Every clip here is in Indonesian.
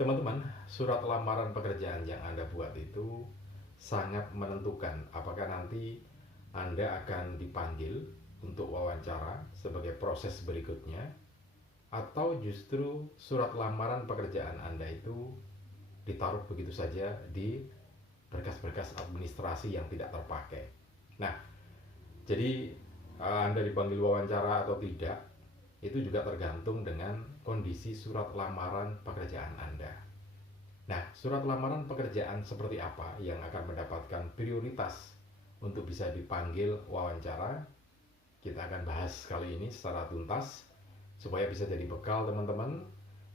Teman-teman, surat lamaran pekerjaan yang Anda buat itu sangat menentukan apakah nanti Anda akan dipanggil untuk wawancara sebagai proses berikutnya, atau justru surat lamaran pekerjaan Anda itu ditaruh begitu saja di berkas-berkas administrasi yang tidak terpakai. Nah, jadi Anda dipanggil wawancara atau tidak itu juga tergantung dengan kondisi surat lamaran pekerjaan Anda. Nah, surat lamaran pekerjaan seperti apa yang akan mendapatkan prioritas untuk bisa dipanggil wawancara? Kita akan bahas kali ini secara tuntas supaya bisa jadi bekal teman-teman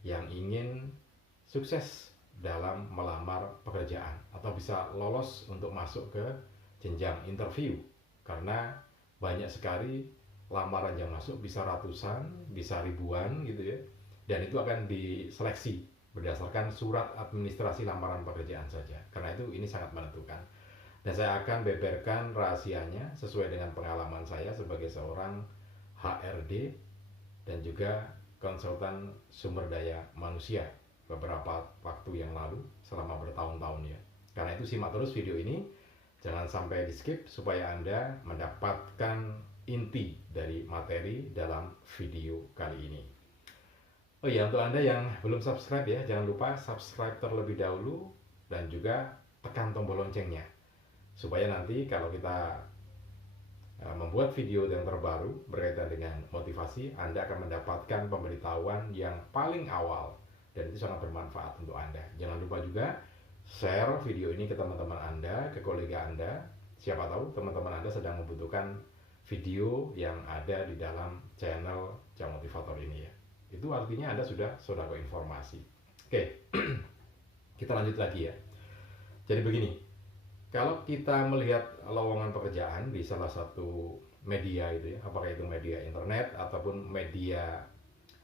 yang ingin sukses dalam melamar pekerjaan atau bisa lolos untuk masuk ke jenjang interview. Karena banyak sekali lamaran yang masuk, bisa ratusan, bisa ribuan gitu ya. Dan itu akan diseleksi berdasarkan surat administrasi lamaran pekerjaan saja. Karena itu ini sangat menentukan. Dan saya akan beberkan rahasianya sesuai dengan pengalaman saya sebagai seorang HRD dan juga konsultan sumber daya manusia beberapa waktu yang lalu selama bertahun-tahun ya. Karena itu simak terus video ini, jangan sampai di skip supaya Anda mendapatkan inti dari materi dalam video kali ini. Oh ya, untuk Anda yang belum subscribe ya, jangan lupa subscribe terlebih dahulu dan juga tekan tombol loncengnya supaya nanti kalau kita membuat video yang terbaru berkaitan dengan motivasi, Anda akan mendapatkan pemberitahuan yang paling awal dan itu sangat bermanfaat untuk Anda. Jangan lupa juga share video ini ke teman-teman Anda, ke kolega Anda. Siapa tahu teman-teman Anda sedang membutuhkan video yang ada di dalam channel Jam Motivator ini ya. Itu artinya Anda sudah sodako informasi. Oke, kita lanjut lagi ya. Jadi begini, kalau kita melihat lowongan pekerjaan di salah satu media itu ya, apakah itu media internet ataupun media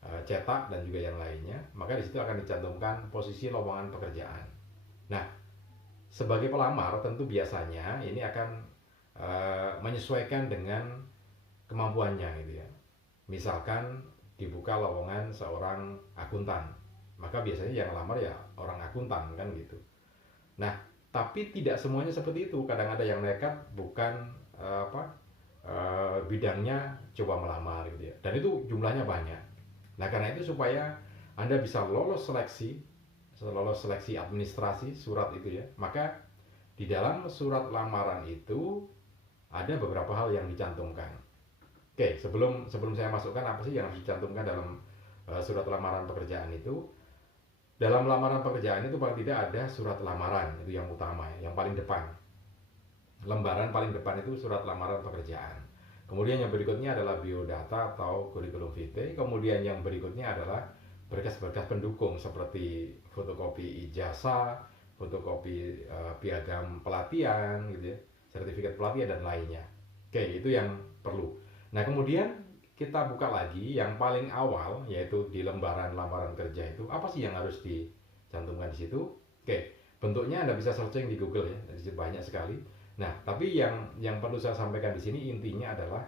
cetak dan juga yang lainnya, maka di situ akan dicantumkan posisi lowongan pekerjaan. Nah, sebagai pelamar tentu biasanya ini akan menyesuaikan dengan kemampuannya gitu ya. Misalkan dibuka lowongan seorang akuntan, maka biasanya yang lamar ya orang akuntan kan gitu. Nah, tapi tidak semuanya seperti itu. Kadang ada yang nekat bukan bidangnya coba melamar gitu ya. Dan itu jumlahnya banyak. Nah, karena itu supaya Anda bisa lolos seleksi administrasi surat itu ya, maka di dalam surat lamaran itu ada beberapa hal yang dicantumkan. Oke, sebelum saya masukkan apa sih yang harus dicantumkan dalam surat lamaran pekerjaan itu. Dalam lamaran pekerjaan itu paling tidak ada surat lamaran, itu yang utama ya, yang paling depan. Lembaran paling depan itu surat lamaran pekerjaan. Kemudian yang berikutnya adalah biodata atau kurikulum vitae. Kemudian yang berikutnya adalah berkas-berkas pendukung seperti fotokopi ijazah, fotokopi piagam pelatihan gitu ya, sertifikat pelatihan dan lainnya. Oke, itu yang perlu. Nah, kemudian kita buka lagi yang paling awal, yaitu di lembaran lamaran kerja itu apa sih yang harus dicantumkan di situ. Oke, bentuknya Anda bisa searching di Google ya, banyak sekali. Nah, tapi yang perlu saya sampaikan di sini intinya adalah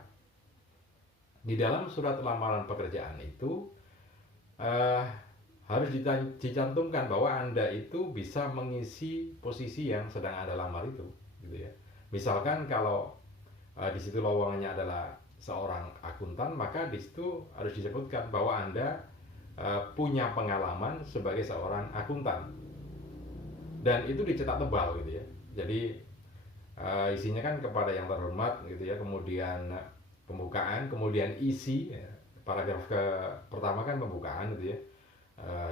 di dalam surat lamaran pekerjaan itu harus dicantumkan bahwa Anda itu bisa mengisi posisi yang sedang Anda lamar itu gitu ya. Misalkan kalau di situ lowongannya adalah seorang akuntan, maka di situ harus disebutkan bahwa Anda punya pengalaman sebagai seorang akuntan dan itu dicetak tebal gitu ya. Jadi isinya kan kepada yang terhormat gitu ya, kemudian pembukaan, kemudian isi ya. Paragraf pertama kan pembukaan gitu ya,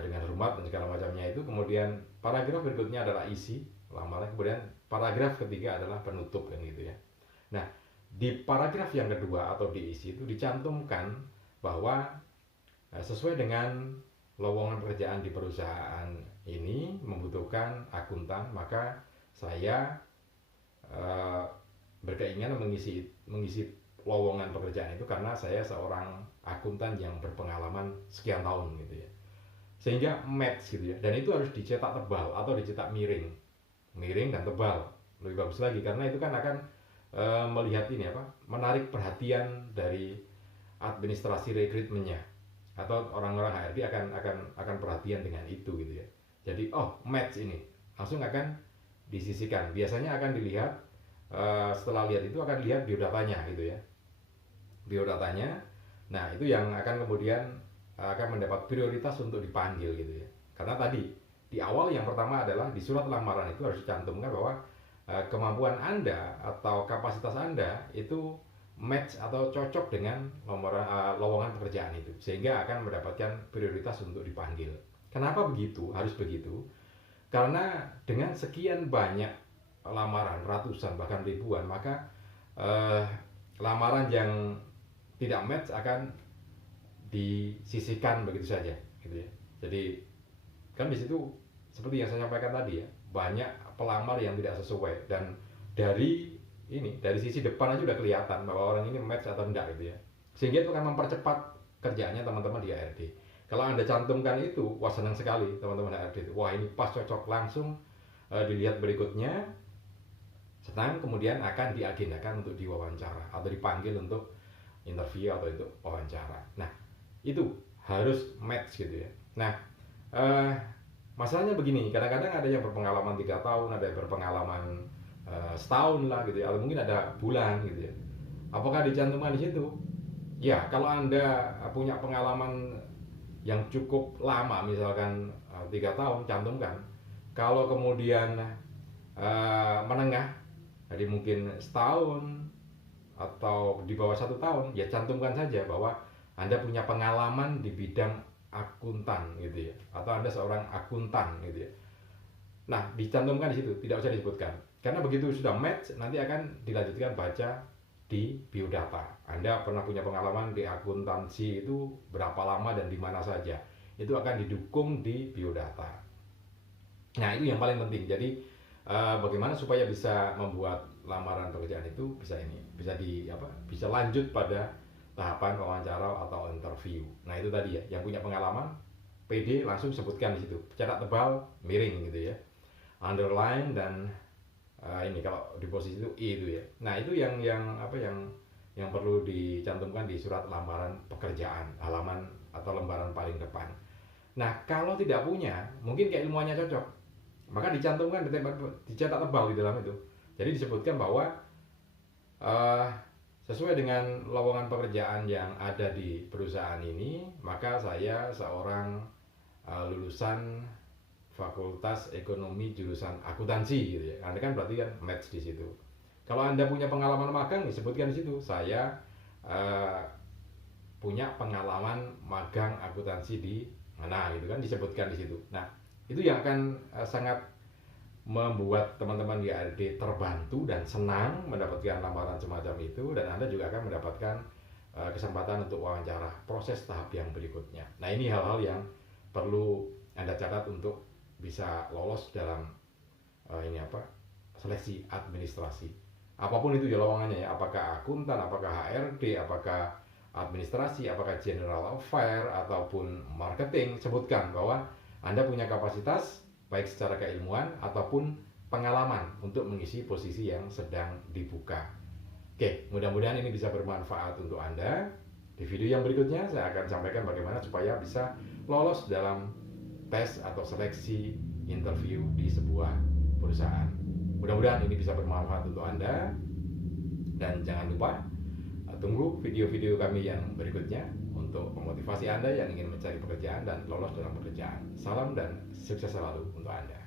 dengan hormat dan segala macamnya itu, kemudian paragraf berikutnya adalah isi lamaran, kemudian paragraf ketiga adalah penutup kan gitu ya. Nah, di paragraf yang kedua atau di isi itu dicantumkan bahwa sesuai dengan lowongan pekerjaan di perusahaan ini membutuhkan akuntan, maka saya berkeinginan mengisi lowongan pekerjaan itu karena saya seorang akuntan yang berpengalaman sekian tahun gitu ya, sehingga match gitu ya. Dan itu harus dicetak tebal atau dicetak miring dan tebal, lebih bagus lagi karena itu kan akan melihat ini menarik perhatian dari administrasi rekrutmennya atau orang-orang HRD akan perhatian dengan itu gitu ya. Jadi match ini, langsung akan disisihkan. Biasanya akan dilihat, setelah lihat itu akan lihat biodatanya gitu ya, biodatanya. Nah itu yang akan kemudian akan mendapat prioritas untuk dipanggil gitu ya. Karena tadi di awal yang pertama adalah di surat lamaran itu harus dicantumkan bahwa kemampuan Anda atau kapasitas Anda itu match atau cocok dengan lowongan pekerjaan itu, sehingga akan mendapatkan prioritas untuk dipanggil. Kenapa begitu? Harus begitu. Karena dengan sekian banyak lamaran, ratusan bahkan ribuan, maka lamaran yang tidak match akan disisihkan begitu saja gitu ya. Jadi kan di situ seperti yang saya sampaikan tadi ya, banyak pelamar yang tidak sesuai, dan dari sisi depan aja udah kelihatan bahwa orang ini match atau enggak gitu ya. Sehingga itu akan mempercepat kerjaannya teman-teman di HRD. Kalau Anda cantumkan itu, wah senang sekali teman-teman HRD itu. Wah ini pas, cocok, langsung dilihat berikutnya, senang, kemudian akan diagendakan untuk diwawancara atau dipanggil untuk interview atau untuk wawancara. Nah itu harus match gitu ya. Nah masalahnya begini, kadang-kadang ada yang berpengalaman 3 tahun, ada yang berpengalaman setahun lah gitu ya, atau mungkin ada bulan gitu ya. Apakah dicantumkan di situ? Ya, kalau Anda punya pengalaman yang cukup lama, misalkan 3 tahun, cantumkan. Kalau kemudian menengah, jadi mungkin setahun atau di bawah 1 tahun, ya cantumkan saja bahwa Anda punya pengalaman di bidang akuntan gitu ya, atau Anda seorang akuntan gitu ya. Nah, dicantumkan di situ, tidak usah disebutkan. Karena begitu sudah match, nanti akan dilanjutkan baca di biodata. Anda pernah punya pengalaman di akuntansi itu berapa lama dan di mana saja. Itu akan didukung di biodata. Nah, itu yang paling penting. Jadi bagaimana supaya bisa membuat lamaran pekerjaan itu bisa lanjut pada tahapan wawancara atau interview. Nah, itu tadi ya, yang punya pengalaman PD langsung sebutkan di situ. Cetak tebal, miring gitu ya. Underline dan ini kalau di posisi itu I itu ya. Nah, itu yang perlu dicantumkan di surat lamaran pekerjaan, halaman atau lembaran paling depan. Nah, kalau tidak punya, mungkin keilmuannya cocok, maka dicantumkan, dicetak tebal di dalam itu. Jadi disebutkan bahwa sesuai dengan lowongan pekerjaan yang ada di perusahaan ini, maka saya seorang lulusan Fakultas Ekonomi jurusan akuntansi gitu ya. Anda kan berarti kan match di situ. Kalau Anda punya pengalaman magang, disebutkan di situ. Saya punya pengalaman magang akuntansi di mana gitu kan, disebutkan di situ. Nah, itu yang akan sangat membuat teman-teman di HRD terbantu dan senang mendapatkan lamaran semacam itu, dan Anda juga akan mendapatkan kesempatan untuk wawancara proses tahap yang berikutnya. Nah, ini hal-hal yang perlu Anda catat untuk bisa lolos dalam seleksi administrasi. Apapun itu ya lowongannya ya, apakah akuntan, apakah HRD, apakah administrasi, apakah general affair ataupun marketing, sebutkan bahwa Anda punya kapasitas baik secara keilmuan ataupun pengalaman untuk mengisi posisi yang sedang dibuka. Oke, mudah-mudahan ini bisa bermanfaat untuk Anda. Di video yang berikutnya saya akan sampaikan bagaimana supaya bisa lolos dalam tes atau seleksi interview di sebuah perusahaan. Mudah-mudahan ini bisa bermanfaat untuk Anda, dan jangan lupa tunggu video-video kami yang berikutnya untuk memotivasi Anda yang ingin mencari pekerjaan dan lolos dalam pekerjaan. Salam dan sukses selalu untuk Anda.